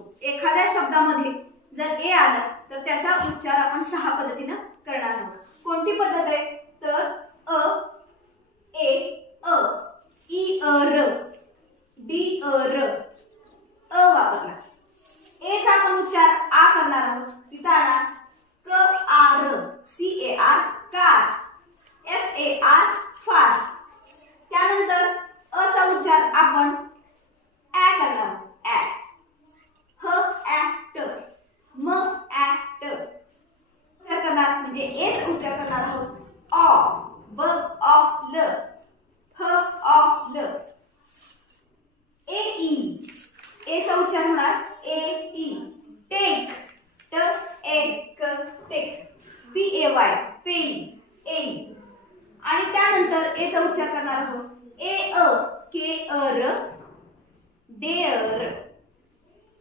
शकतो। एखाद्या शब्दामध्ये जर ए आला तर त्याचा उच्चार आपण 6 पद्धतीने करणार आहोत। कोणती पद्धत आहे तर अ, ए, अ, ई, अ, र, डी, अ, र, अ वापरला। ए चा आपण उच्चार आ करणार आहोत। तिथे आणा क, आ, र, सी, ए, आर, कार, एफ, ए, आर, फार। त्यानंतर अ चा उच्चार आपण ॲ करणार आहोत। ॲ, ह, ॲ, ट, म, ॲ, ट उच्चार करणार म्हणजे एच उच्चार करणार आहोत। ऑ, ब, ऑ, ल, ह, ऑ, ल, ए, ई, ए चा उच्चार होणार ए, ई, टेक, ट, ए, क, टेक, पी, ए, वाय, पेई, एई। आणि त्यानंतर ए चा उच्चार करणार आहोत ए, अ, के, अ, र, डे, अ, र।